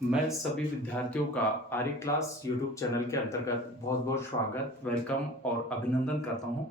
मैं सभी विद्यार्थियों का आर्य क्लास यूट्यूब चैनल के अंतर्गत बहुत बहुत स्वागत, वेलकम और अभिनंदन करता हूं।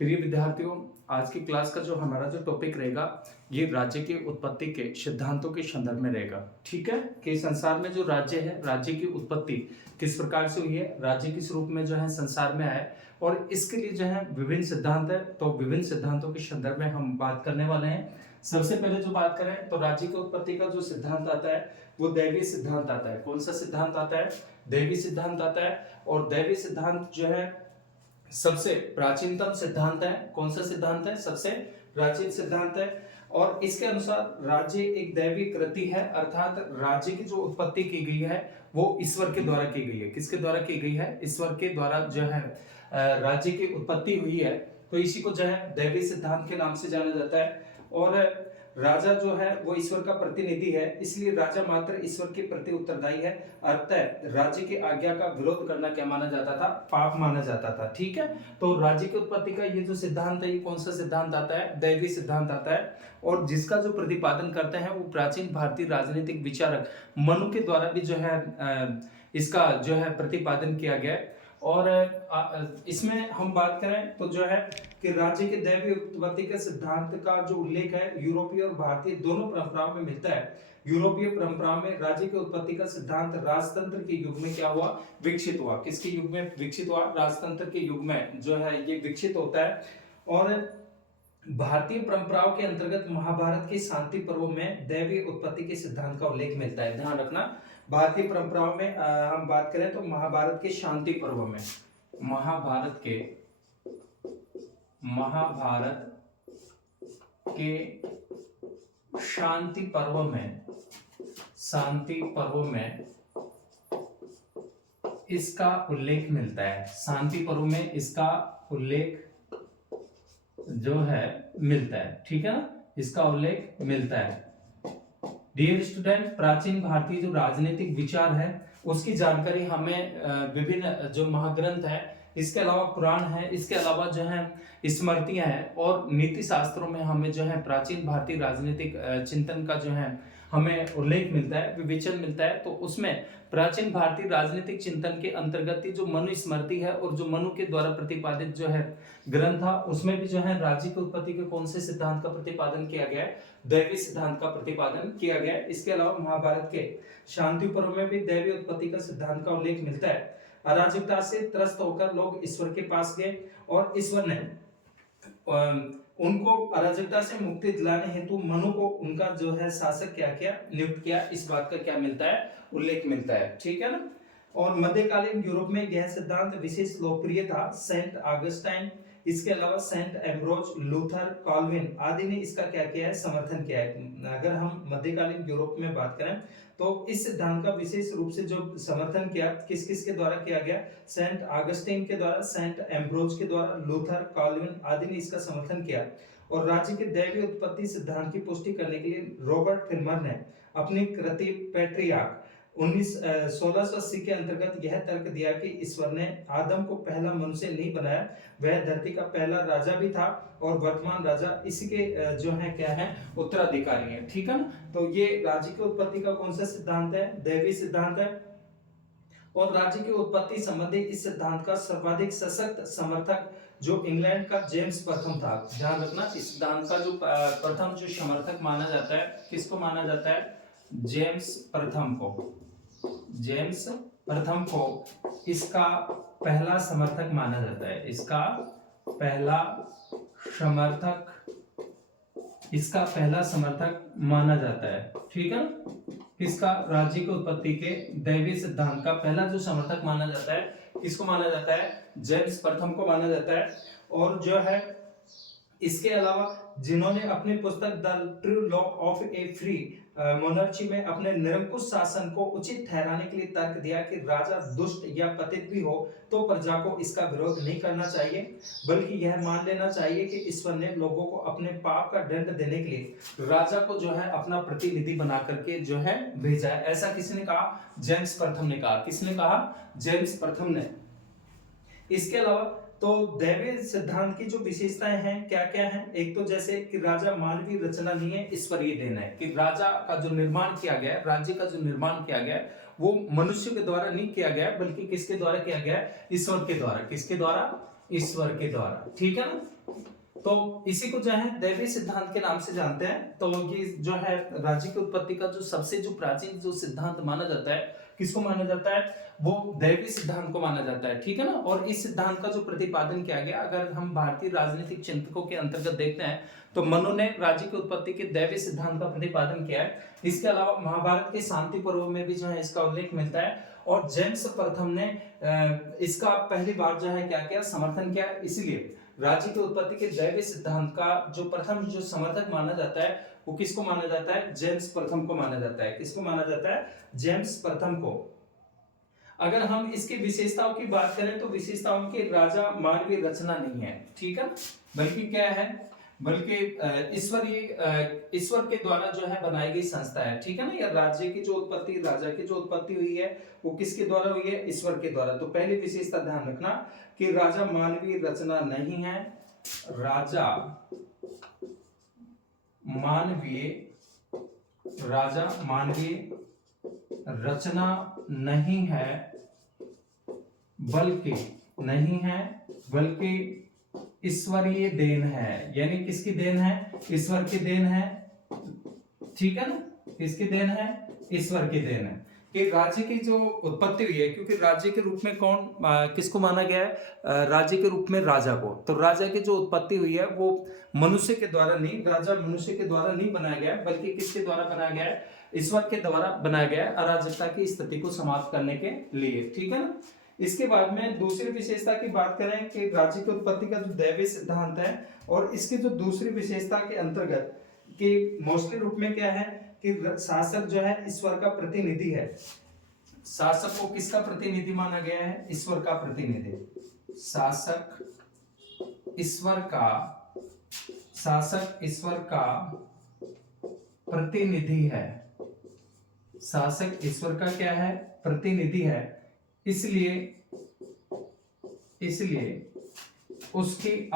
प्रिय विद्यार्थियों, आज की क्लास का जो हमारा जो टॉपिक रहेगा, ये राज्य की उत्पत्ति के सिद्धांतों के संदर्भ में रहेगा। ठीक है, कि संसार में जो राज्य है, राज्य की उत्पत्ति किस प्रकार से हुई है, राज्य किस रूप में जो है संसार में आए, और इसके लिए जो है विभिन्न सिद्धांत है। तो विभिन्न सिद्धांतों के संदर्भ में हम बात करने वाले हैं। सबसे पहले जो बात करें तो राज्य की उत्पत्ति का जो सिद्धांत आता है वो दैवीय सिद्धांत आता है। कौन सा सिद्धांत आता है? दैवीय सिद्धांत आता है। और दैवीय सिद्धांत जो है सबसे प्राचीनतम सिद्धांत है। कौन सा सिद्धांत है? सबसे प्राचीन सिद्धांत है। और इसके अनुसार राज्य एक दैवीय कृति है, अर्थात राज्य की जो उत्पत्ति की गई है वो ईश्वर के द्वारा की गई है। किसके द्वारा की गई है? ईश्वर के द्वारा जो है राज्य की उत्पत्ति हुई है। तो इसी को जो है दैवीय सिद्धांत के नाम से जाना जाता है। और राजा जो है वो ईश्वर का प्रतिनिधि है, इसलिए राजा मात्र ईश्वर के प्रति उत्तरदायी है। अतः राज्य की आज्ञा का विरोध करना क्या माना जाता था? पाप माना जाता था। ठीक है, तो राज्य की उत्पत्ति का ये जो सिद्धांत है, ये कौन सा सिद्धांत आता है? दैवीय सिद्धांत आता है। और जिसका जो प्रतिपादन करते हैं वो प्राचीन भारतीय राजनीतिक विचारक मनु के द्वारा भी जो है इसका जो है प्रतिपादन किया गया है। और इसमें हम बात करें तो जो है कि राज्य के दैवीय उत्पत्ति के सिद्धांत का जो उल्लेख है यूरोपीय और भारतीय दोनों परंपराओं में मिलता है। यूरोपीय परंपराओं में राज्य की उत्पत्ति का सिद्धांत राजतंत्र के युग में क्या हुआ? विकसित हुआ। किसके युग में विकसित हुआ? राजतंत्र के युग में जो है ये विकसित होता है। और भारतीय परंपराओं के अंतर्गत महाभारत के शांति पर्व में दैवीय उत्पत्ति के सिद्धांत का उल्लेख मिलता है। ध्यान रखना, भारतीय परंपराओं में हम बात करें तो महाभारत के शांति पर्व में, महाभारत के शांति पर्व में इसका उल्लेख मिलता है। शांति पर्व में इसका उल्लेख जो है मिलता है। ठीक है ना, इसका उल्लेख मिलता है। डियर स्टूडेंट, प्राचीन भारतीय जो राजनीतिक विचार है उसकी जानकारी हमें विभिन्न जो महाग्रंथ है, इसके अलावा पुराण है, इसके अलावा जो है स्मृतियां हैं और नीति शास्त्रों में हमें जो है प्राचीन भारतीय राजनीतिक चिंतन का जो है हमें उल्लेख मिलता है, विवेचन मिलता है। तो उसमें प्राचीन भारतीय राजनीतिक चिंतन के अंतर्गत जो मनु स्मृति है और जो मनु के द्वारा प्रतिपादित जो है ग्रंथ था, उसमें भी जो है राज्य की उत्पत्ति के कौन से सिद्धांत का प्रतिपादन किया गया है? दैवीय सिद्धांत का प्रतिपादन किया गया है। इसके अलावा महाभारत के शांति पर्व में भी दैवीय उत्पत्ति का सिद्धांत का उल्लेख मिलता है। अराजकता से त्रस्त होकर लोग ईश्वर के पास गए और ईश्वर ने उनको अराजकता से मुक्ति दिलाने हेतु मनु को उनका जो है शासक क्या किया? नियुक्त किया। इस बात का क्या मिलता है? उल्लेख मिलता है। ठीक है ना। और मध्यकालीन यूरोप में यह सिद्धांत विशेष लोकप्रिय था। सेंट ऑगस्टाइन, इसके अलावा सेंट एम्ब्रोज, लूथर, कॉल्विन आदि ने इसका क्या किया है? समर्थन किया है। अगर हम मध्यकालीन यूरोप में बात करें तो इस सिद्धांत का विशेष रूप से जो समर्थन किया, किस किस के द्वारा किया गया? सेंट ऑगस्टीन के द्वारा, सेंट एम्ब्रोज के द्वारा, लूथर, कॉल्विन आदि ने इसका समर्थन किया। और राज्य के दैवीय उत्पत्ति सिद्धांत की पुष्टि करने के लिए रॉबर्ट फिल्मर ने अपनी कृति पैट्रियार्क 1680 के अंतर्गत यह तर्क दिया कि ईश्वर ने आदम को पहला मनुष्य नहीं बनाया, वह धरती का पहला राजा भी था और वर्तमान राजा इसी के जो है क्या है? उत्तराधिकारी है। ठीक है ना। तो ये राज्य की उत्पत्ति का कौन सा सिद्धांत है? दैवीय सिद्धांत है। और राज्य की उत्पत्ति संबंधी इस सिद्धांत का सर्वाधिक सशक्त समर्थक जो इंग्लैंड का जेम्स प्रथम था। ध्यान रखना, इस सिद्धांत का जो प्रथम जो समर्थक माना जाता है, किसको माना जाता है? जेम्स प्रथम को इसका पहला समर्थक माना जाता है। इसका पहला समर्थक माना जाता है। ठीक है, किसका? राज्य की उत्पत्ति के दैवीय सिद्धांत का पहला जो समर्थक माना जाता है, किसको माना जाता है? जेम्स प्रथम को माना जाता है। और जो है इसके अलावा जिन्होंने अपनी पुस्तक the true law of A free monarchy में अपने निरंकुश शासन को उचित ठहराने के लिए तर्क दिया कि राजा दुष्ट या पतित भी हो तो प्रजा को इसका विरोध नहीं करना चाहिए, बल्कि यह मान लेना चाहिए कि ईश्वर ने लोगों को अपने पाप का दंड देने के लिए राजा को जो है अपना प्रतिनिधि बना करके जो है भेजा है। ऐसा किसने कहा? जेम्स प्रथम ने कहा। किसने कहा? जेम्स प्रथम ने। इसके अलावा तो दैवीय सिद्धांत की जो विशेषताएं हैं क्या क्या हैं? एक तो जैसे कि राजा मानवीय रचना नहीं है, ईश्वरीय देन है, कि राजा का जो निर्माण किया गया है, राज्य का जो निर्माण किया गया है, वो मनुष्य के द्वारा नहीं किया गया बल्कि किसके द्वारा किया गया है? ईश्वर के द्वारा। किसके द्वारा? ईश्वर के द्वारा। ठीक है ना? तो इसी को जो है दैवीय सिद्धांत के नाम से जानते हैं। तो ये जो है राज्य की उत्पत्ति का जो सबसे जो प्राचीन जो सिद्धांत माना जाता है, किसको माना जाता है? वो दैवीय सिद्धांत को माना जाता है। ठीक है ना? और इस सिद्धांत का जो प्रतिपादन किया गया, अगर हम भारतीय राजनीतिक चिंतकों के अंतर्गत देखते हैं तो मनु ने राज्य की उत्पत्ति के दैवीय सिद्धांत का प्रतिपादन किया है। इसके अलावा महाभारत के शांति पर्व में भी जो है इसका उल्लेख मिलता है, और जेम्स प्रथम ने इसका पहली बार जो है क्या किया? समर्थन किया। इसलिए राज्य की उत्पत्ति के दैवीय सिद्धांत का जो प्रथम जो समर्थक माना जाता है वो किसको माना जाता है? जेम्स प्रथम को माना जाता है। किसको माना जाता है? जेम्स प्रथम को। अगर हम इसकी विशेषताओं की बात करें तो विशेषताओं की राजा मानवीय रचना नहीं है, ठीक है, बल्कि क्या है? बल्कि ईश्वर के द्वारा जो है बनाई गई संस्था है। ठीक है ना? या राज्य की जो उत्पत्ति, राजा की जो उत्पत्ति हुई है वो किसके द्वारा हुई है? ईश्वर के द्वारा। तो पहली विशेषता ध्यान रखना कि राजा मानवीय रचना नहीं है। राजा मानवीय रचना नहीं है, बल्कि ईश्वरीय देन है। यानी किसकी देन है? ईश्वर की देन है। ठीक है ना? किसकी देन है? ईश्वर की देन है कि राज्य की जो उत्पत्ति हुई है, क्योंकि राज्य के रूप में किसको माना गया है? राज्य के रूप में राजा को। तो राजा की जो उत्पत्ति हुई है वो मनुष्य के द्वारा नहीं, राजा मनुष्य के द्वारा नहीं बनाया गया, बल्कि किसके द्वारा बनाया गया है? ईश्वर के द्वारा बनाया गया है, अराजकता की स्थिति को समाप्त करने के लिए। ठीक है ना? इसके बाद में दूसरी विशेषता की बात करें कि राज्य की उत्पत्ति का जो दैवीय सिद्धांत है, और इसकी जो दूसरी विशेषता के अंतर्गत कि मोस्टली रूप में क्या है कि शासक जो है ईश्वर का प्रतिनिधि है। शासक को किसका प्रतिनिधि माना गया है? ईश्वर का प्रतिनिधि। शासक ईश्वर का प्रतिनिधि है। शासक ईश्वर का क्या है? प्रतिनिधि है। इसलिए उसकी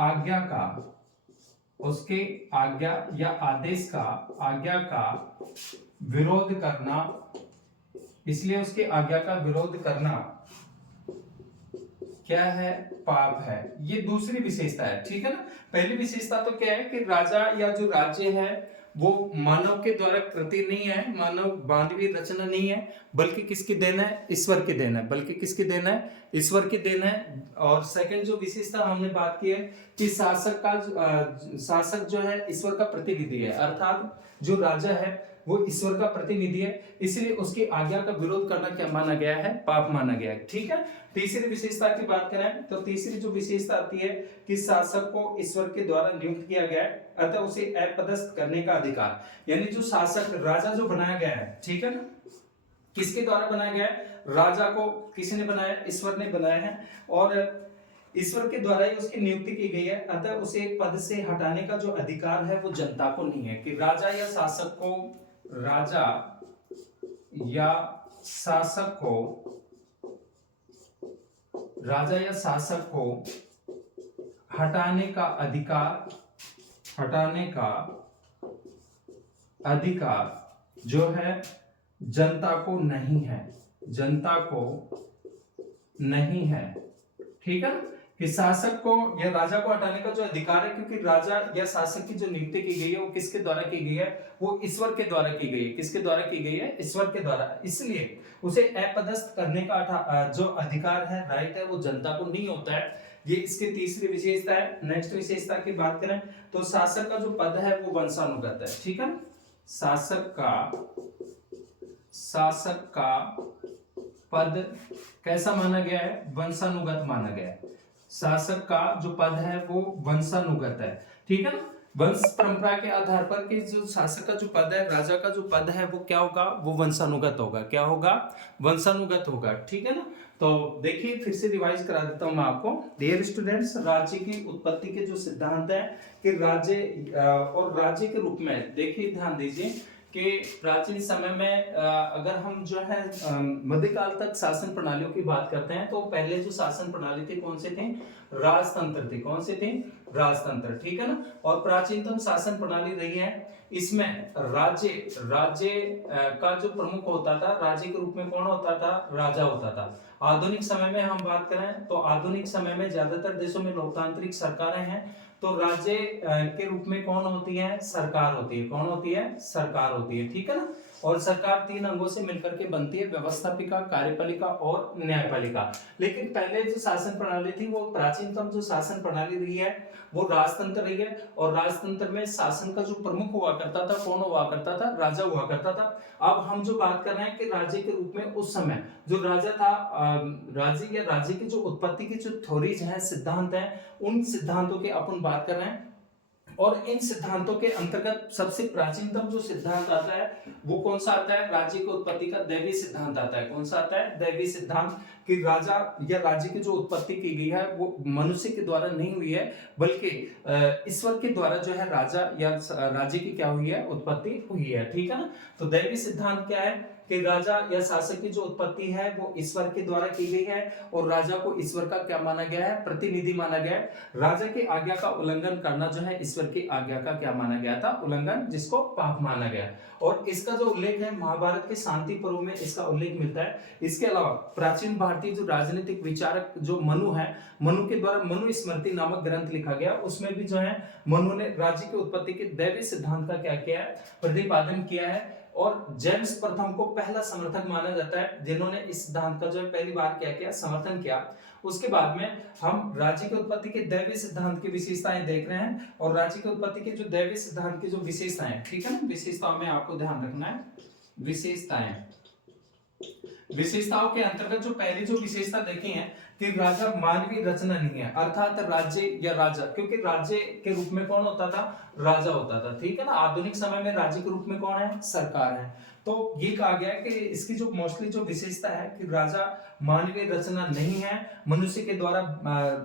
आज्ञा या आदेश का विरोध करना, इसलिए उसकी आज्ञा का विरोध करना क्या है? पाप है। ये दूसरी विशेषता है। ठीक है ना? पहली विशेषता तो क्या है कि राजा या जो राज्य है वो मानव के द्वारा कृति नहीं है, मानव मानवीय रचना नहीं है, बल्कि किसकी देन है? ईश्वर की देन है। बल्कि किसकी देन है? ईश्वर की देन है। और सेकंड जो विशेषता हमने बात की है कि शासक जो है ईश्वर का प्रतिनिधि है, अर्थात जो राजा है वो ईश्वर का प्रतिनिधि है, इसलिए उसकी आज्ञा का विरोध करना क्या माना गया है? पाप माना गया है। ठीक है? तीसरी विशेषता की बात करें तो तीसरी जो विशेषता आती है कि शासक को ईश्वर के द्वारा नियुक्त किया गया है, अतः उसे अपदस्थ करने का अधिकार। यानी जो शासक राजा जो बनाया गया है, ठीक है ना, किसके द्वारा बनाया गया है? राजा को किसने बनाया? ईश्वर ने बनाया है, और ईश्वर के द्वारा ही उसकी नियुक्ति की गई है, अतः उसे पद से हटाने का जो अधिकार है वो जनता को नहीं है। कि राजा या शासक को हटाने का अधिकार जो है जनता को नहीं है। ठीक है? कि शासक को या राजा को हटाने का जो अधिकार है, क्योंकि राजा या शासक की जो नियुक्ति की गई है वो किसके द्वारा की गई है? वो ईश्वर के द्वारा की गई है। किसके द्वारा की गई है? ईश्वर के द्वारा। इसलिए उसे अपदस्थ करने का जो अधिकार है, राइट है, वो जनता को नहीं होता है। ये इसकी तीसरी विशेषता है। नेक्स्ट विशेषता की बात करें तो शासक का जो पद है वो वंशानुगत है। ठीक है? शासक का पद कैसा माना गया है? वंशानुगत माना गया है। शासक का जो पद है वो वंशानुगत है। ठीक है ना? वंश परंपरा के आधार पर कि जो शासक का जो पद है, राजा का जो पद है वो क्या होगा? वो वंशानुगत होगा। क्या होगा? वंशानुगत होगा। ठीक है ना? तो देखिए फिर से रिवाइज करा देता हूं मैं आपको। डियर स्टूडेंट्स, राज्य की उत्पत्ति के जो सिद्धांत है कि राज्य और राज्य के रूप में, देखिए ध्यान दीजिए कि प्राचीन समय में अगर हम जो है मध्यकाल तक शासन प्रणालियों की बात करते हैं तो पहले जो शासन प्रणाली थी कौन से थे? राजतंत्र थी। कौन से थे? राजतंत्र, ठीक है ना। और प्राचीनतम शासन प्रणाली रही है, इसमें राज्य राज्य का जो प्रमुख होता था, राज्य के रूप में कौन होता था? राजा होता था। आधुनिक समय में हम बात करें तो आधुनिक समय में ज्यादातर देशों में लोकतांत्रिक सरकारें हैं, तो राज्य के रूप में कौन होती है? सरकार होती है। कौन होती है? सरकार होती है, ठीक है ना। और सरकार 3 अंगों से मिलकर के बनती है, व्यवस्थापिका, कार्यपालिका और न्यायपालिका। लेकिन पहले जो शासन प्रणाली थी, वो प्राचीनतम जो शासन प्रणाली रही है वो राजतंत्र रही है। और राजतंत्र में शासन का जो प्रमुख हुआ करता था, कौन हुआ करता था? राजा हुआ करता था। अब हम जो बात कर रहे हैं कि राज्य के रूप में उस समय जो राजा था, राज्य या राज्य की जो उत्पत्ति की जो थ्योरीज हैं, सिद्धांत हैं, उन सिद्धांतों की अपन बात कर रहे हैं। और इन सिद्धांतों के अंतर्गत सबसे प्राचीनतम जो सिद्धांत आता है वो कौन सा आता है? राज्य की उत्पत्ति का दैवी सिद्धांत आता है। कौन सा आता है? दैवी सिद्धांत, कि राजा या राज्य की जो उत्पत्ति की गई है वो मनुष्य के द्वारा नहीं हुई है, बल्कि ईश्वर के द्वारा जो है राजा या राज्य की क्या हुई है? उत्पत्ति हुई है, ठीक है ना। तो दैवी सिद्धांत क्या है कि राजा या शासक की जो उत्पत्ति है वो ईश्वर के द्वारा की गई है, और राजा को ईश्वर का क्या माना गया है? प्रतिनिधि माना गया है। राजा की आज्ञा का उल्लंघन करना जो है ईश्वर की आज्ञा का क्या माना गया था? उल्लंघन, जिसको पाप माना गया। और इसका जो उल्लेख है महाभारत के शांति पर्व में इसका उल्लेख मिलता है। इसके अलावा प्राचीन भारतीय जो राजनीतिक विचारक जो मनु है, मनु के द्वारा मनु स्मृति नामक ग्रंथ लिखा गया, उसमें भी जो है मनु ने राज्य की उत्पत्ति के दैवी सिद्धांत का क्या किया है? प्रतिपादन किया है। और जेम्स प्रथम को पहला समर्थक माना जाता है, जिन्होंने इस सिद्धांत का जो है पहली बार क्या किया? समर्थन किया। उसके बाद में हम राज्य की उत्पत्ति के दैवी सिद्धांत की विशेषताएं देख रहे हैं, और राज्य की उत्पत्ति के जो दैवी सिद्धांत की जो विशेषताएं, ठीक है ना, विशेषताओं में आपको ध्यान रखना है। विशेषताएं, विशेषताओं के अंतर्गत जो पहली जो विशेषता देखी है कि राजा मानवीय रचना नहीं है, अर्थात राज्य या राजा, क्योंकि राज्य के रूप में कौन होता था? राजा होता था, ठीक है ना। आधुनिक समय में राज्य के रूप में कौन है? सरकार है। तो ये कहा गया है कि इसकी जो मोस्टली जो विशेषता है कि राजा मानवीय रचना नहीं है, मनुष्य के द्वारा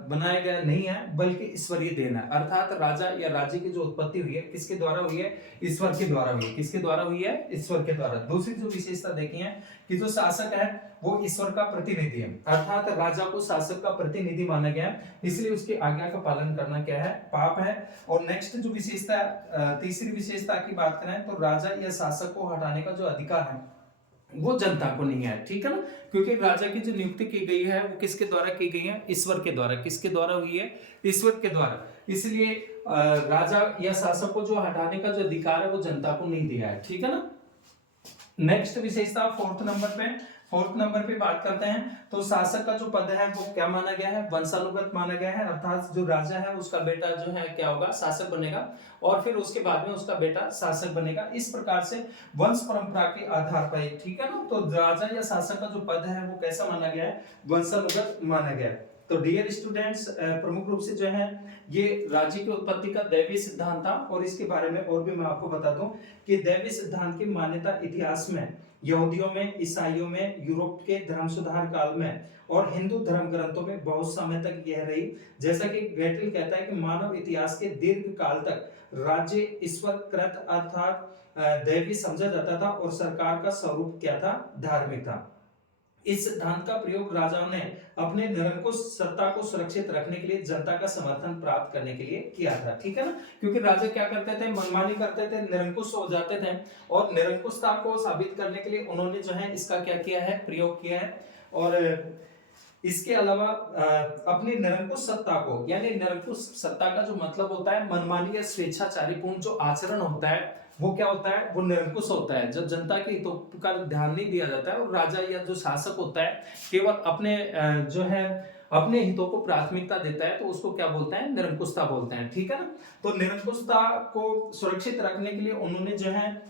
बनाया गया नहीं है, बल्कि ईश्वरीय देन है। अर्थात राजा या राज्य की जो उत्पत्ति हुई है किसके द्वारा हुई है? ईश्वर के द्वारा हुई है। किसके द्वारा हुई है? ईश्वर के द्वारा। दूसरी जो विशेषता देखी है कि जो शासक है वो ईश्वर का प्रतिनिधि है, अर्थात राजा को शासक का प्रतिनिधि माना गया है, इसलिए उसकी आज्ञा का पालन करना क्या है? पाप है। और नेक्स्ट जो विशेषता, तीसरी विशेषता की बात करें तो राजा या शासक को हटाने का जो अधिकार है वो जनता को नहीं है, ठीक है ना। क्योंकि राजा की जो नियुक्ति की गई है वो किसके द्वारा की गई है? ईश्वर के द्वारा। किसके द्वारा हुई है? ईश्वर के द्वारा। इसलिए राजा या शासक को जो हटाने का जो अधिकार है वो जनता को नहीं दिया है, ठीक है ना। नेक्स्ट विशेषता फोर्थ नंबर पे बात करते हैं तो शासक का जो पद है वो क्या माना गया है? वंशानुगत माना गया है, अर्थात जो राजा है उसका बेटा जो है क्या होगा? शासक बनेगा, और फिर उसके बाद में उसका बेटा शासक बनेगा। इस प्रकार से वंश परंपरा के आधार पर, ठीक है ना। तो राजा या शासक का जो पद है वो कैसा माना गया है? वंशानुगत माना गया है। तो डियर स्टूडेंट्स, प्रमुख रूप से जो है ये राज्य की उत्पत्ति का दैवीय सिद्धांत था, और इसके बारे में और भी मैं आपको बता दूं कि दैवीय सिद्धांत की मान्यता इतिहास में यहूदियों में, ईसाइयों में, यूरोप के धर्म सुधार काल में और हिंदू धर्म ग्रंथों में बहुत समय तक यह रही। जैसा कि गेटल कहता है कि मानव इतिहास के दीर्घ काल तक राज्य ईश्वर कृत अर्थात दैवी समझा जाता था, और सरकार का स्वरूप क्या था? धार्मिक था। इस सिद्धांत का प्रयोग राजाओं ने अपने निरंकुश सत्ता को सुरक्षित रखने के लिए, जनता का समर्थन प्राप्त करने के लिए किया था, ठीक है ना। क्योंकि राजा क्या करते थे? मनमानी करते थे, निरंकुश हो जाते थे, और निरंकुशता को साबित करने के लिए उन्होंने जो है इसका क्या किया है? प्रयोग किया है। और इसके अलावा अपनी निरंकुश सत्ता को, यानी निरंकुश सत्ता का जो मतलब होता है मनमानी या स्वेच्छाचारीपूर्ण जो आचरण होता है वो क्या होता है? वो निरंकुश होता है, जब जनता के हितों का ध्यान नहीं दिया जाता है, और राजा या जो शासक होता है केवल अपने जो है अपने हितों को प्राथमिकता देता है, तो उसको क्या बोलते हैं? निरंकुशता बोलते हैं, ठीक है ना। तो निरंकुशता को सुरक्षित रखने के लिए उन्होंने जो है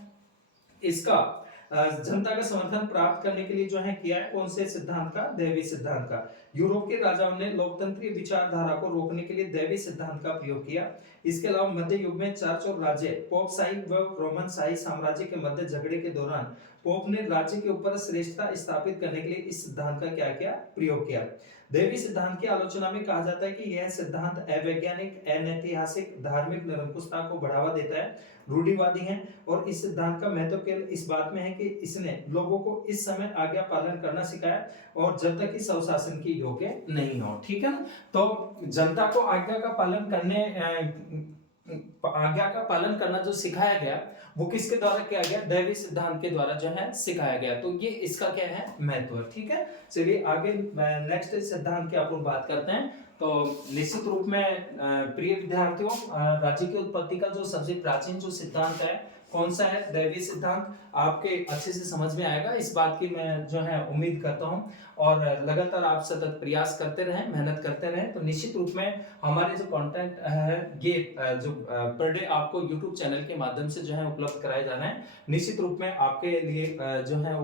इसका जनता का समर्थन प्राप्त करने के लिए जो है किया है। कौन से सिद्धांत का? दैवी सिद्धांत का। यूरोप के राजाओं ने लोकतंत्रीय विचारधारा को रोकने के लिए दैवी सिद्धांत का प्रयोग किया। इसके अलावा मध्य युग में चर्च और राज्य, पोप शाही व रोमन शाही साम्राज्य के मध्य झगड़े के दौरान पोप ने राज्य के ऊपर श्रेष्ठता स्थापित करने के लिए इस सिद्धांत का क्या किया? प्रयोग किया। दैवी सिद्धांत की आलोचना में कहा जाता है कि यह सिद्धांत अवैज्ञानिक, अनैतिहासिक, धार्मिक निरंकुशता को बढ़ावा देता है, रूढ़िवादी है, और इस सिद्धांत का महत्व केवल इस बात में है कि इसने लोगों को इस समय आज्ञा पालन करना सिखाया और जब तक कि स्वशासन की योग्य नहीं हो। ठीक है ना। तो जनता को आज्ञा का पालन करने आज्ञा का पालन करना जो सिखाया गया वो किसके द्वारा किया गया? दैवी सिद्धांत के द्वारा जो है सिखाया गया। तो ये इसका क्या है? महत्व। ठीक है, चलिए आगे नेक्स्ट सिद्धांत की अपन बात करते हैं। तो निश्चित रूप में प्रिय विद्यार्थियों, राज्य की उत्पत्ति का जो सबसे प्राचीन जो सिद्धांत है कौन सा है? दैवी सिद्धांत। आपके अच्छे से समझ में आएगा इस बात की मैं जो है उम्मीद करता हूं, और लगातार आप सतत प्रयास करते रहें, मेहनत करते रहें, तो निश्चित रूप में हमारे जो कंटेंट है ये जो पर डे आपको YouTube चैनल के माध्यम से जो है उपलब्ध कराए जा रहे हैं, निश्चित रूप में आपके लिए जो है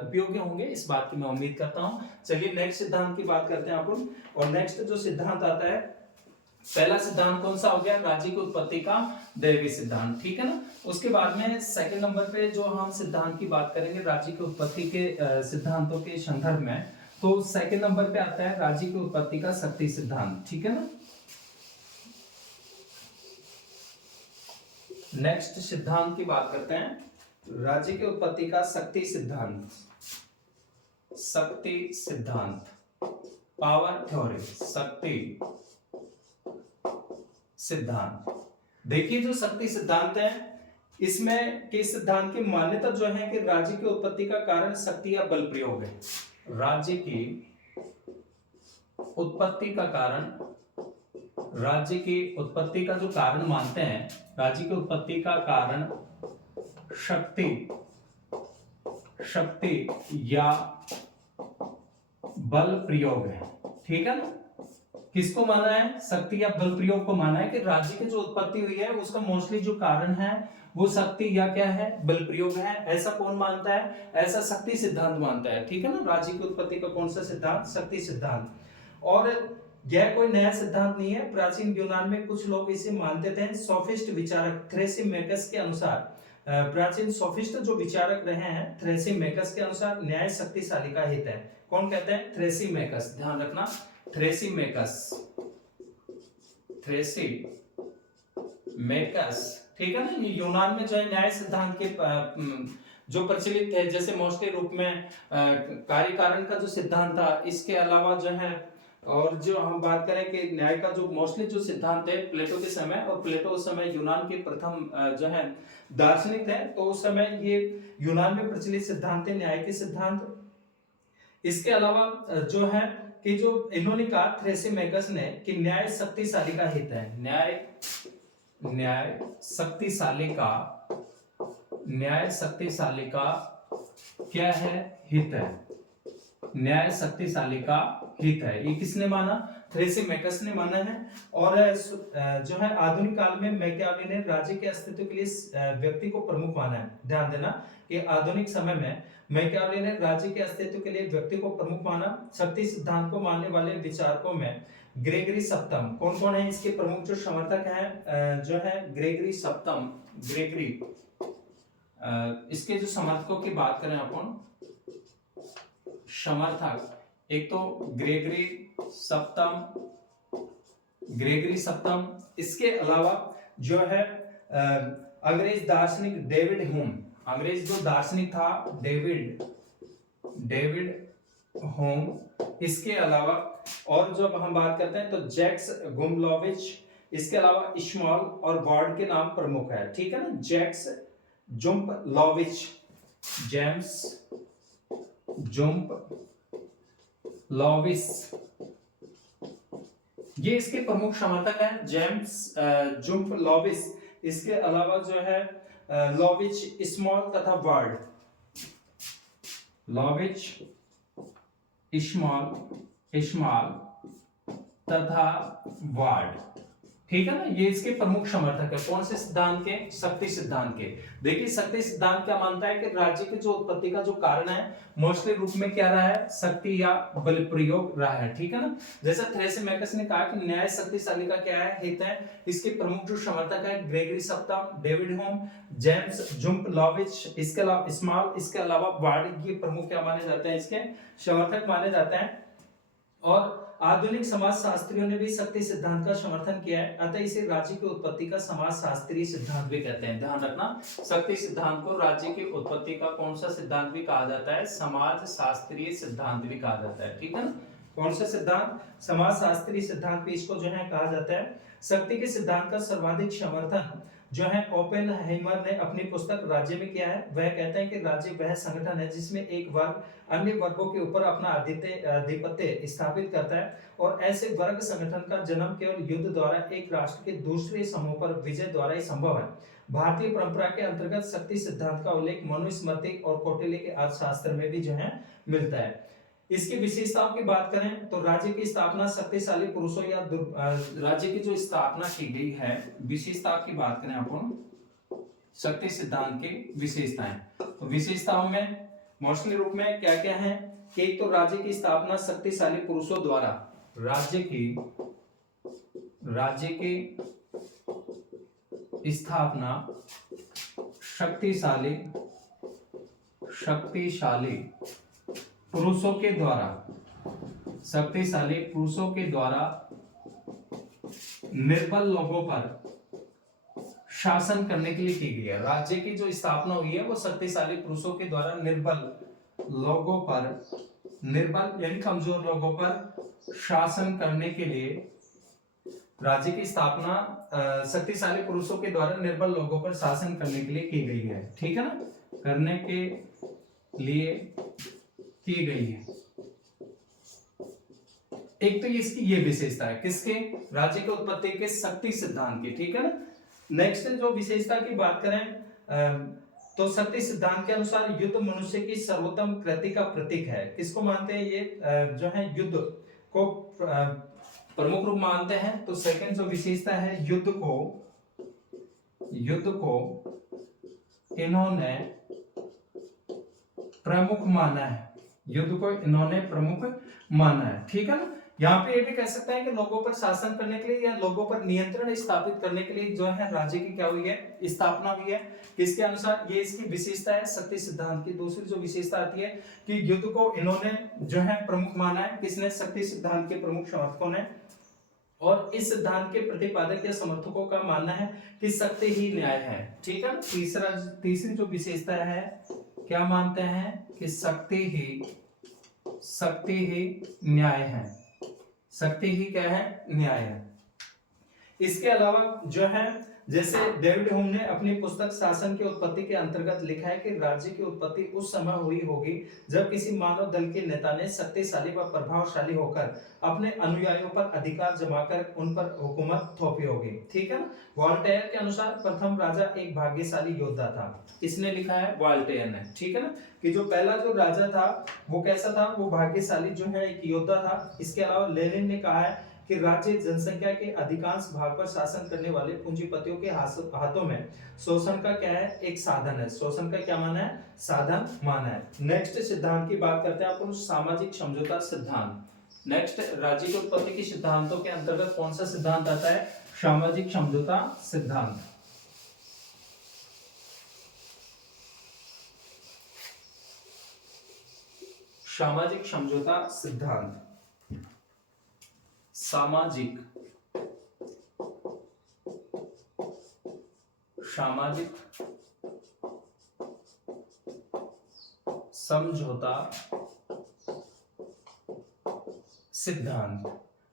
उपयोगी होंगे, इस बात की मैं उम्मीद करता हूं। चलिए नेक्स्ट सिद्धांत की बात करते हैं अपन। और नेक्स्ट जो सिद्धांत आता है, पहला सिद्धांत कौन सा हो गया? राज्य की उत्पत्ति का दैवी सिद्धांत। ठीक है ना। उसके बाद में सेकंड नंबर पे जो हम सिद्धांत की बात करेंगे राज्य की उत्पत्ति के सिद्धांतों के संदर्भ में, तो सेकंड नंबर पे आता है राज्य की उत्पत्ति का शक्ति सिद्धांत। ठीक है ना। नेक्स्ट सिद्धांत की बात करते हैं, राज्य की उत्पत्ति का शक्ति सिद्धांत। शक्ति सिद्धांत, पावर थ्योरी, शक्ति सिद्धांत। देखिए जो शक्ति सिद्धांत है इसमें के सिद्धांत की मान्यता जो है कि राज्य की उत्पत्ति का कारण शक्ति या बल प्रयोग है। राज्य की उत्पत्ति का कारण, राज्य की उत्पत्ति का जो कारण मानते हैं, राज्य की उत्पत्ति का कारण शक्ति या बल प्रयोग है। ठीक है ना। किसको माना है? शक्ति या बल प्रयोग को माना है कि राज्य की जो उत्पत्ति हुई है उसका मोस्टली जो कारण है वो शक्ति या क्या है? बल प्रयोग है। ऐसा कौन मानता है? ऐसा शक्ति सिद्धांत मानता है। ठीक है ना। राज्य की उत्पत्ति का कौन सा सिद्धांत? शक्ति सिद्धांत। और यह कोई नया सिद्धांत नहीं है, प्राचीन यूनान में कुछ लोग इसे मानते थे। सोफिस्ट विचारक थ्रेसिमेकस के अनुसार, प्राचीन सोफिस्ट जो विचारक रहे हैं थ्रेसिमेकस के अनुसार न्याय शक्तिशाली का हित है। कौन कहते हैं? थ्रेसिमेकस। ध्यान रखना, थ्रेसिमेकस। ठीक है ना। ये यूनान में जो है न्याय सिद्धांत के जो प्रचलित है, जैसे मोस्टली रूप में कार्य कारण का जो सिद्धांत था, इसके अलावा जो है और जो हम बात करें कि न्याय का जो मोस्टली जो सिद्धांत है प्लेटो के समय, और प्लेटो उस समय यूनान के प्रथम जो है दार्शनिक थे, तो उस समय ये यूनान में प्रचलित सिद्धांत है न्याय के सिद्धांत। इसके अलावा जो है कि जो इन्होंने कहा थ्रेसिमेकस ने कि न्याय शक्तिशाली का हित है। न्याय शक्तिशाली का क्या है? हित है। न्याय शक्तिशाली का हित है। ये किसने माना? थ्रेसिमेकस ने माना है। और जो है आधुनिक काल में मैकियावेली ने राज्य के अस्तित्व के लिए व्यक्ति को प्रमुख माना है। ध्यान देना कि आधुनिक समय में मैकियावेली ने राज्य के अस्तित्व के लिए व्यक्ति को प्रमुख माना। शक्ति सिद्धांत को मानने वाले विचारकों में ग्रेगरी सप्तम, कौन कौन है इसके प्रमुख जो समर्थक हैं? जो है ग्रेगरी सप्तम, इसके जो समर्थकों की बात करें अपन, समर्थक, एक तो ग्रेगरी सप्तम, इसके अलावा जो है अंग्रेज दार्शनिक डेविड ह्यूम, अंग्रेज जो दार्शनिक था डेविड ह्यूम, इसके अलावा और जब हम बात करते हैं तो जैक्स गुम्लोविच, इसके अलावा इश्मॉल और वार्ड के नाम प्रमुख है। ठीक है ना। जैक्स जुम्पलोविच, जेम्स जुम्पलोविच, ये इसके प्रमुख समर्थक हैं। जेम्स जुम्पलोविच, इसके अलावा जो है लोविच, इस्मॉल तथा वार्ड, लोविच, इस्मॉल तथा वार्ड। ठीक है ना। ये इसके प्रमुख समर्थक है। कौन से सिद्धांत के? शक्ति सिद्धांत के। देखिए शक्ति सिद्धांत क्या मानता है कि राज्य की जो उत्पत्ति का जो कारण है मोस्टली रूप में क्या रहा है? शक्ति या बल प्रयोग रहा है। ठीक है ना। जैसा थ्रेसिमेकस ने कहा कि न्याय शक्तिशाली का क्या है? हित है। इसके प्रमुख जो समर्थक है ग्रेगरी सप्तम, डेविड ह्यूम, जेम्स जुम्पलोविच, इसके अलावा इस्मॉल, इसके अलावा वार्ड, ये प्रमुख क्या माने जाते हैं? इसके समर्थक माने जाते हैं। और आधुनिक समाजशास्त्रियों ने भी शक्ति सिद्धांत का समर्थन किया है, अतः इसे राज्य की उत्पत्ति का समाजशास्त्रीय सिद्धांत भी कहते हैं। ध्यान रखना, शक्ति सिद्धांत को राज्य की उत्पत्ति का कौन सा सिद्धांत भी कहा जाता है? समाजशास्त्रीय सिद्धांत भी कहा जाता है। ठीक है ना, कौन सा सिद्धांत? समाजशास्त्रीय सिद्धांत भी इसको जो है कहा जाता है। शक्ति के सिद्धांत का सर्वाधिक समर्थन जो है ओपेनहाइमर ने अपनी पुस्तक राज्य में किया है। वह कहते हैं कि राज्य वह संगठन है जिसमें एक वर्ग अन्य वर्गों के ऊपर अपना आधिपत्य स्थापित करता है, और ऐसे वर्ग संगठन का जन्म केवल युद्ध द्वारा एक राष्ट्र के दूसरे समूह पर विजय द्वारा ही संभव है। भारतीय परंपरा के अंतर्गत शक्ति सिद्धांत का उल्लेख मनुस्मृति और कौटिल्य के अर्थशास्त्र में भी जो है मिलता है। इसकी विशेषताओं की बात करें तो राज्य की स्थापना शक्तिशाली पुरुषों या राज्य की जो स्थापना की गई है, विशेषता की बात करें अपन शक्ति सिद्धांत की विशेषताएं, तो विशेषताओं में मोस्टली रूप में क्या क्या है कि एक तो राज्य की स्थापना शक्तिशाली पुरुषों द्वारा, राज्य की स्थापना शक्तिशाली पुरुषों के द्वारा, शक्तिशाली पुरुषों के द्वारा निर्बल लोगों पर शासन करने के लिए की गई है। राज्य की जो स्थापना हुई है वो शक्तिशाली पुरुषों के द्वारा निर्बल लोगों पर, निर्बल यानी कमजोर लोगों पर शासन करने के लिए, राज्य की स्थापना शक्तिशाली पुरुषों के द्वारा निर्बल लोगों पर शासन करने के लिए की गई है। ठीक है ना, करने के लिए की गई है। एक तो इसकी ये विशेषता है, किसके? राज्य के उत्पत्ति के शक्ति सिद्धांत की। ठीक है ना, नेक्स्ट जो विशेषता की बात करें तो शक्ति सिद्धांत के अनुसार युद्ध मनुष्य की सर्वोत्तम कृति का प्रतीक है। किसको मानते हैं? ये जो है युद्ध को प्रमुख रूप मानते हैं। तो सेकंड जो विशेषता है, युद्ध को इन्होंने प्रमुख माना है, युद्ध को इन्होंने प्रमुख माना है। ठीक है ना, यहाँ पे ये भी कह सकते हैं कि लोगों पर शासन करने के लिए या लोगों पर नियंत्रण स्थापित करने के लिए जो है राज्य की क्या हुई है? स्थापना हुई है। किसके अनुसार? ये इसकी विशेषता है शक्ति सिद्धांत की। दूसरी जो विशेषता आती है कि युद्ध को इन्होंने जो है प्रमुख माना है। किसने? शक्ति सिद्धांत के प्रमुख समर्थकों ने। और इस सिद्धांत के प्रतिपादक या समर्थकों का मानना है कि शक्ति ही न्याय है। ठीक है, तीसरी जो विशेषता है, क्या मानते हैं? कि शक्ति ही न्याय है। शक्ति ही क्या है? न्याय है। इसके अलावा जो है, जैसे डेविड ह्यूम ने अपनी पुस्तक शासन की उत्पत्ति के अंतर्गत लिखा है कि राज्य की उत्पत्ति उस समय हुई होगी जब किसी मानव दल के नेता ने शक्तिशाली व प्रभावशाली होकर अपने अनुयायियों पर अधिकार जमाकर उन पर हुकूमत थोपी होगी। ठीक है ना, वॉल्टेयर के अनुसार प्रथम राजा एक भाग्यशाली योद्धा था। किसने लिखा है? वॉल्टेयर ने। ठीक है ना, कि जो पहला जो राजा था वो कैसा था? वो भाग्यशाली जो है एक योद्धा था। इसके अलावा लेनिन ने कहा है कि राज्य जनसंख्या के अधिकांश भाग पर शासन करने वाले पूंजीपतियों के हाथों में शोषण का क्या है? एक साधन है। शोषण का क्या माना है? साधन माना है। नेक्स्ट सिद्धांत की बात करते हैं अपन, सामाजिक समझौता सिद्धांत। नेक्स्ट, राज्य की उत्पत्ति के सिद्धांतों के अंतर्गत कौन सा सिद्धांत आता है? सामाजिक समझौता सिद्धांत। सामाजिक समझौता सिद्धांत, सामाजिक समझौता सिद्धांत,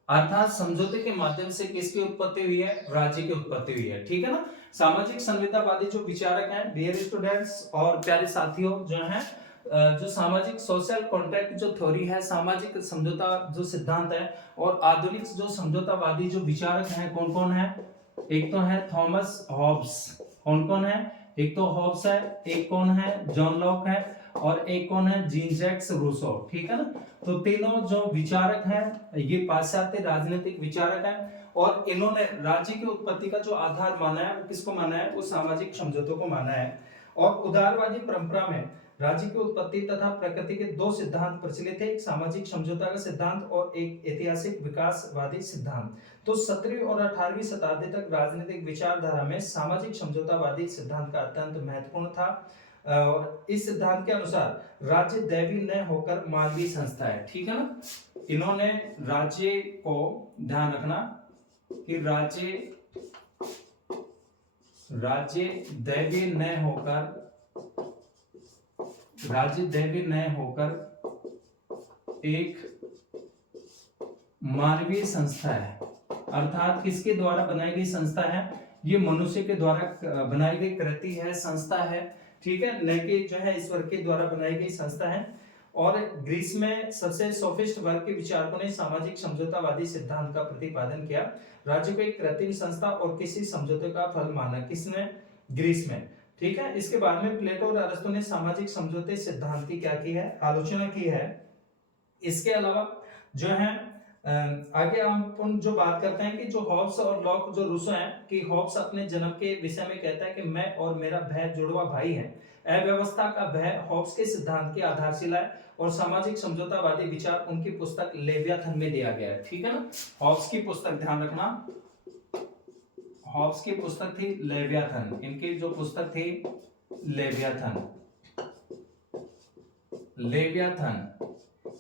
अर्थात समझौते के माध्यम से किसकी उत्पत्ति हुई है? राज्य की उत्पत्ति हुई है। ठीक है ना, सामाजिक संविदावादी जो विचारक हैं, डियर स्टूडेंट्स और प्यारे साथियों, जो हैं जो सामाजिक सोशल कॉन्ट्रैक्ट जो थ्योरी है, सामाजिक समझौता जो सिद्धांत है, और आधुनिक जो समझौतावादी जो विचारक हैं, कौन कौन है? एक तो है थॉमस हॉब्स। कौन कौन है? एक तो हॉब्स है, एक कौन है? जॉन लॉक है, और एक कौन है? Jean Jacques Rousseau. ठीक है ना, तो तीनों जो विचारक हैं ये पाश्चात्य राजनीतिक विचारक हैं, और इन्होंने राज्य की उत्पत्ति का जो आधार माना है वो किसको माना है? वो सामाजिक समझौतों को माना है। और उदारवादी परंपरा में राज्य की उत्पत्ति तथा प्रकृति के दो सिद्धांत प्रचलित थे, एक सामाजिक समझौता का सिद्धांत और एक ऐतिहासिक विकासवादी सिद्धांत। तो 17वीं और 18वीं शताब्दी तक राजनीतिक विचारधारा में सामाजिक समझौतावादी सिद्धांत का अत्यंत महत्वपूर्ण था। और इस सिद्धांत के अनुसार राज्य दैवीय न होकर मानवीय संस्था है, ठीक है ना। इन्होंने राज्य को, ध्यान रखना कि राज्य दैवीय न होकर एक मानवीय संस्था है। अर्थात किसके द्वारा बनाई गई संस्था है? ये मनुष्य के द्वारा बनाई गई कृति है, संस्था है, ठीक है, न कि जो है ईश्वर के द्वारा बनाई गई संस्था है। और ग्रीस में सबसे सोफिस्ट वर्ग के विचारकों ने सामाजिक समझौतावादी सिद्धांत का प्रतिपादन किया। राज्य को एक कृत्रिम संस्था और किसी समझौते का फल माना। किसने? ग्रीस में, ठीक है। इसके बाद में प्लेटो और अरस्तु ने सामाजिक समझौते सिद्धांत की क्या की है? आलोचना की है। इसके अलावा जो है आगे हम जो बात करते हैं कि जो हॉब्स और लॉक, जो रूसो हैं, कि हॉब्स अपने जन्म के विषय में कहता है कि मैं और मेरा भय जुड़वा भाई है। अव्यवस्था का भय हॉब्स के सिद्धांत की आधारशिला है और सामाजिक समझौतावादी विचार उनकी पुस्तक लेवियाथन में दिया गया है, ठीक है ना। हॉब्स की पुस्तक, ध्यान रखना, हॉब्स की पुस्तक थी लेवियाथन। इनकी जो पुस्तक थी लेवियाथन,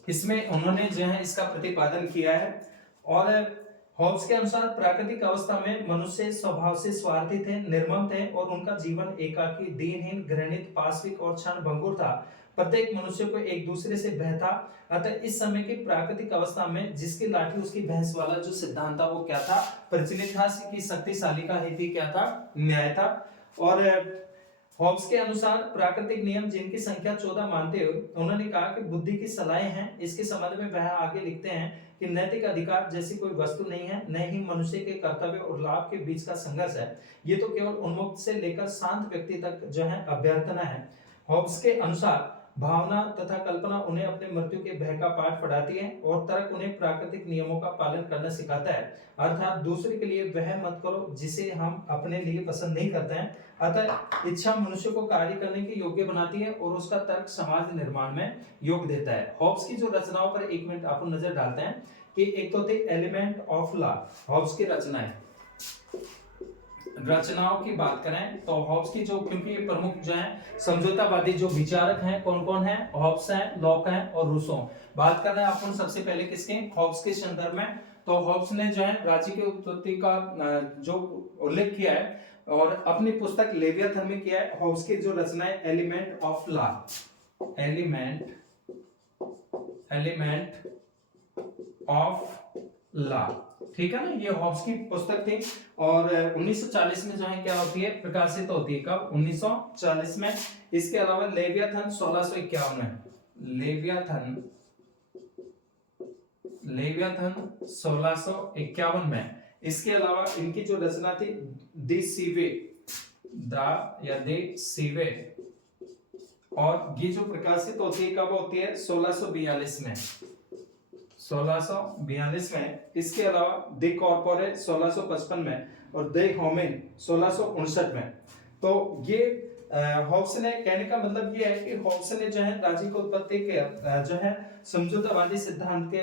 इसमें उन्होंने जो है इसका प्रतिपादन किया है। और हॉब्स के अनुसार प्राकृतिक अवस्था में मनुष्य स्वभाव से स्वार्थी थे, निर्मम थे और उनका जीवन एकाकी, दीनहीन, घृणित, पाशविक और क्षणभंगुर था। प्रत्येक मनुष्य को एक दूसरे से भय था। अतः इस समय की प्राकृतिक अवस्था में जिसकी लाठी उसकी भैंस वाला जो सिद्धांत था वो क्या था? प्रचलित था कि शक्तिशाली का हित ही क्या था? न्याय था। और हॉब्स के अनुसार प्राकृतिक नियम जिनकी संख्या 14 मानते हुए उन्होंने कहा कि बुद्धि की सलाहें हैं। इसके संबंध में वह आगे लिखते हैं कि नैतिक अधिकार जैसी कोई वस्तु नहीं है, न ही मनुष्य के कर्तव्य और लाभ के बीच का संघर्ष है। ये तो केवल उन्मुक्त से लेकर शांत व्यक्ति तक जो है अभ्यर्थना है। हॉब्स के अनुसार भावना तथा कल्पना उन्हें अपने मृत्यु के भय का पाठ पढ़ाती है और तर्क उन्हें प्राकृतिक नियमों का पालन करना सिखाता है। अर्थात दूसरे के लिए वह मत करो जिसे हम अपने लिए पसंद नहीं करते हैं। अतः इच्छा मनुष्य को कार्य करने के योग्य बनाती है और उसका तर्क समाज निर्माण में योग देता है। हॉब्स की जो रचनाओं पर एक मिनट अपन नजर डालते हैं कि एक तो थी एलिमेंट ऑफ लॉ, हॉब्स की रचनाएं। रचनाओं की बात करें तो हॉब्स की जो, क्योंकि ये प्रमुख जो है समझौतावादी जो विचारक हैं, कौन कौन है? हॉब्स हैं, लॉक हैं और रूसो। बात कर रहे हैं अपन सबसे पहले किसके? हॉब्स के संदर्भ में। तो हॉब्स ने जो है राज्य की उत्पत्ति का जो उल्लेख किया है और अपनी पुस्तक लेवियाथन में किया है। हॉब्स की जो रचना है element of law, element of law, ठीक है ना, ये हॉब्स की पुस्तक थी। और 1940 में जो है क्या होती है? प्रकाशित होती है। कब? 1940 में। इसके अलावा लेवियाथन 1651 में, लेवियाथन 1651 में। इसके अलावा इनकी जो रचना थी दी सीवे, और ये जो प्रकाशित होती है कब होती है? 1642 में, 1642 में। इसके अलावा दे कॉर्पोरेट 1655 में और दे होमिन 1659 में। तो ये हॉब्स ने, कहने का मतलब ये है कि हॉब्स ने जो है राज्य की उत्पत्ति के जो है समझौतावादी सिद्धांत के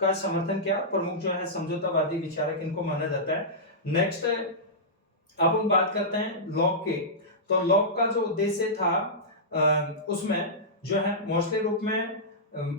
का समर्थन किया। प्रमुख जो है समझौतावादी विचारक इनको माना जाता है। नेक्स्ट अब हम बात करते हैं लॉक के। तो लॉक का जो उद्देश्य था उसमें जो है मोस्टली रूप में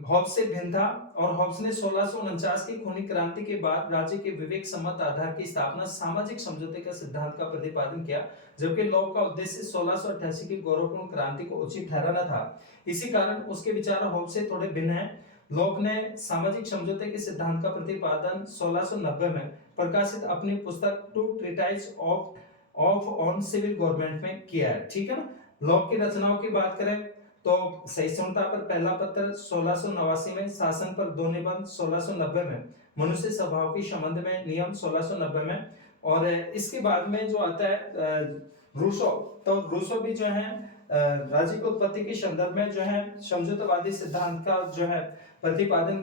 हॉब्स से भिन्न था। और हॉब्स ने 1649 की खूनी क्रांति के बाद राज्य के विवेक सम्मत आधार की स्थापना, सामाजिक समझौते का सिद्धांत का प्रतिपादन किया, जबकि लॉक का उद्देश्य 1688 की गौरवपूर्ण क्रांति को उचित ठहराना था। इसी कारण उसके विचार हॉब्स से थोड़े भिन्न हैं। लॉक ने सामाजिक समझौते के सिद्धांत का प्रतिपादन 1690 में प्रकाशित अपनी पुस्तक two treatise of on civil government में किया है, ठीक है ना। लॉक की रचनाओं की बात करें तो सहिष्णुता पर पहला पत्र 1689 में, शासन पर 2 निबंध 1690 में, मनुष्य स्वभाव के संबंध में नियम 1690 में। और इसके बाद में जो आता है रूसो, तो रूसो भी जो है राज्य की उत्पत्ति के संदर्भ में जो है समझौतावादी सिद्धांत का जो है प्रतिपादन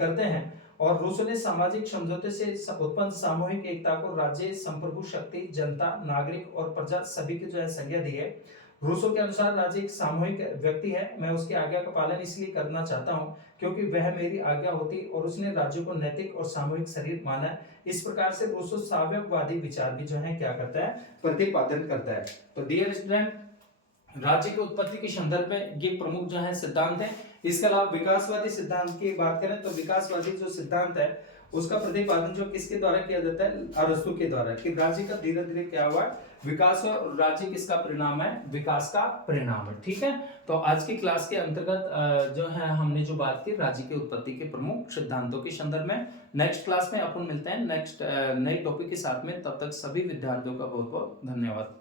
करते हैं। और रूसो ने सामाजिक समझौते से उत्पन्न सामूहिक एकता को राज्य, संप्रभु शक्ति, जनता, नागरिक और प्रजा सभी की जो है संज्ञा दी है। रूसो के अनुसार राज्य एक सामूहिक व्यक्ति है। मैं उसकी आज्ञा का पालन इसलिए करना चाहता हूँ क्योंकि वह मेरी आज्ञा होती और उसने राज्य को नैतिक और सामूहिक शरीर माना। इस प्रकार से रूसो साम्यवादी विचार भी जो है क्या करता है? प्रतिपादन करता है। तो डियर स्टूडेंट, राज्य की उत्पत्ति के संदर्भ में ये प्रमुख जो है सिद्धांत है। इसके अलावा विकासवादी सिद्धांत की बात करें तो विकासवादी जो सिद्धांत है उसका प्रतिपादन जो किसके द्वारा किया जाता है, अरस्तु के द्वारा, कि राज्य का धीरे धीरे क्या हुआ है, विकास है, और राज्य किसका परिणाम है, विकास का परिणाम है। ठीक है, तो आज की क्लास के अंतर्गत जो है हमने जो बात की राज्य की उत्पत्ति के प्रमुख सिद्धांतों के संदर्भ में। नेक्स्ट क्लास में अपन मिलते हैं नेक्स्ट नए टॉपिक के साथ में, तब तक सभी विद्यार्थियों का बहुत बहुत धन्यवाद।